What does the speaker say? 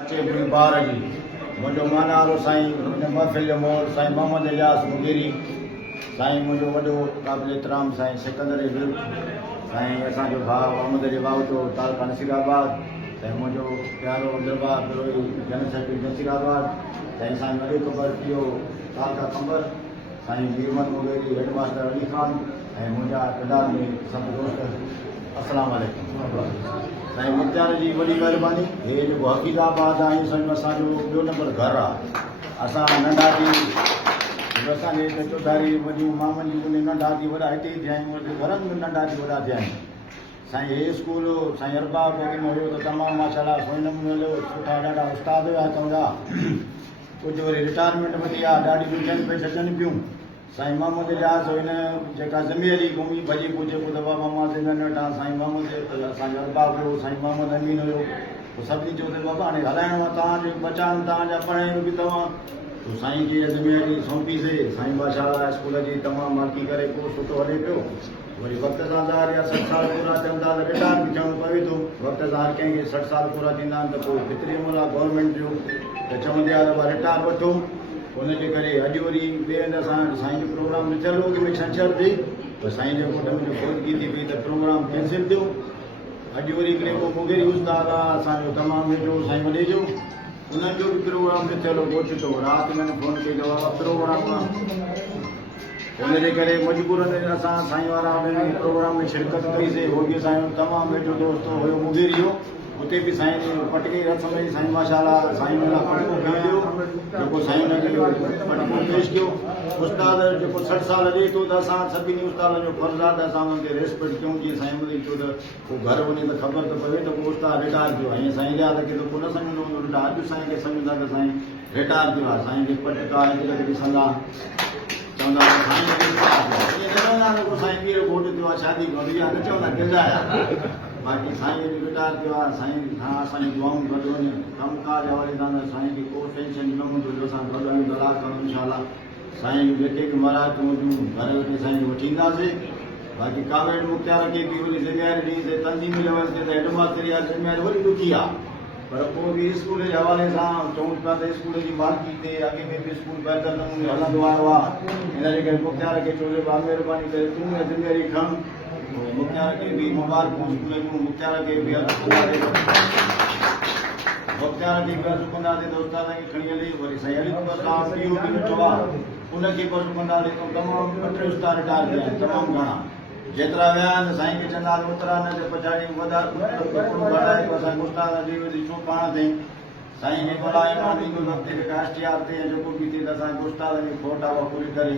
ॿार जी मुंहिंजो मानारो साईं हिन महफ़िल जो मोहर साईं मोहम्मद इलियास मुगेरी साईं मुंहिंजो वॾो क़ाबिल एतिराम साईं सिकंदर विर्क साईं असांजो भाउ मोहम्मद अली बावतो तालका नसीराबाद साईं मुंहिंजो प्यारो दरबार बिरोही जनरल सेक्रेटरी नसीराबाद साईं असांजो वॾो ख़बर पियो तालका कंबर साईं मीरमन मुगेरी हेडमास्टर अली ख़ान ऐं मुंहिंजा किरदार में सभु दोस्त अस्सलाम वालेकुम साईं मुख़्तियार जी वॾी महिरबानी हे जेको हक़ीक़ाबाद आहे साईं असांजो ॿियो नंबर घरु आहे असां नंढा थी असांजे हिते चौधारी वॾियूं मामनि जूं नंढा थी वॾा हिते ई थिया आहियूं घरनि में नंढा थी वॾा थिया आहिनि साईं हे स्कूल साईं अरबाब में हुयो त तमामु माशाल्लाह सुहिणे नमूने सुठा ॾाढा उस्ताद हुया चवंदा कुझु वरी रिटायरमेंट वठी आहे ॾाढी ॾुखियनि पई छॾनि पियूं साईं मोहम्मद इलियास हिन जेका ज़मीरी घुमी भॼी पोइ जेको दफ़ा मामा ते नंढा साईं मोहम्मद असांजो अरबाब हुयो साईं मोहम्मद अमीन हुयो पोइ सभिनी चयो त बाबा हाणे हलाइणो आहे तव्हांजो बचाइण तव्हांजा पढ़ाइण बि तव्हां पोइ साईं जी ज़मीरी सौंपीसीं साईं माशाल्लाह स्कूल जी तमामु माकी करे पोइ सुठो हले पियो वरी वक़्त सां ज़ाहिर आहे 60 साल पूरा थियनि था त रिटायर बि थियणो पवे थो वक़्त सां हर कंहिंखे 60 साल पूरा थींदा आहिनि त पोइ केतिरी उमिरि आहे गवर्नमेंट जो त चवंदी आहे त रिटायर वठो उनजे करे अॼु वरी ॿिए हंधि असां साईं जो प्रोग्राम न थियलु हो की भई छंछरु ते त साईं जे घोट में ख़ुदगी थी पई त प्रोग्राम कैंसिल थियो अॼु वरी हिकिड़े को मुगेरी उस्ताद आहे असांजो तमामु वेझो साईं वॾे जो उनजो बि प्रोग्राम न थियलु हो ओचितो राति में फ़ोन कई त प्रोग्राम उनजे करे मजबूरनि असां साईं वारा उन प्रोग्राम में शिरकत कईसीं उहो बि असांजो तमामु वेझो दोस्त हुयो मुगेरी जो उते बि साईं पटके रस्म में साईं माशाल्लाह साईं लाइ पटको खणियो जेको साईं हुनखे पटको पेश कयो उस्ताद जेको 60 साल अॼे थो त असां सभिनी उस्तादनि जो फर्ज़ु आहे त असां हुनखे रेस्पेक्ट कयूं जीअं साईं ॿुधी थियो त पोइ घर वञे त ख़बर त पवे त पोइ उस्ताद रिटायर थियो आहे ईअं साईं लिया त पोइ न सम्झंदो हूंदो अॼु साईं खे सम्झंदा त साईं रिटायर थियो आहे साईं खे पटका हिते ॾिसंदा चवंदा साईं साईं ॿीहर घोट थियो आहे शादी करी आहे न चवंदा गिरजाया बाक़ी साईं जो रिटायर थियो आहे साईं खां असांजी दुआऊं गॾु वञनि कमकार हवाले सां साईं खे को टेंशन न हूंदो जो असां गॾु आहियूं दलाल कयूं इनशाला साईं जेके बि महाराज हुजूं घर वेठे साईं खे वठी ईंदासीं बाक़ी कावेड़ मुख़्तियार खे बि वरी ज़िम्मेवारी ॾींदे तंज़ीमी लेवल ते त हेडमास्टरी आहे ज़िम्मेवारी वरी ॾुखी आहे पर पोइ बि स्कूल जे हवाले सां चऊं पिया त स्कूल जी मालिकी ते अॻे में बि स्कूल बहितर नमूने हलंदो आयो आहे हिन जे करे मुख़्तियार खे चयो महिरबानी करे तूं ज़िम्मेवारी खण मुख़्तियार खे बि मुबारकूं स्कूल जूं मुख़्तियार खे बि अर्ज़ु कंदासीं त उस्ताद खे खणी हली वरी साईं अली साहब पीओ बि वेठो आहे उनखे बि अर्ज़ु कंदासीं त तमामु 2-3 उस्ताद रिटायर थिया आहिनि तमामु घणा जेतिरा विया आहिनि साईं खे चवंदासीं ओतिरा न ते पछाड़ी वधाए असांजे उस्ताद जी वरी छो पाण ते साईं खे भला ईमान ईंदो वक़्तु काश्तियार ते जेको बि थिए त असांजे उस्ताद जी खोट आहे उहा पूरी करे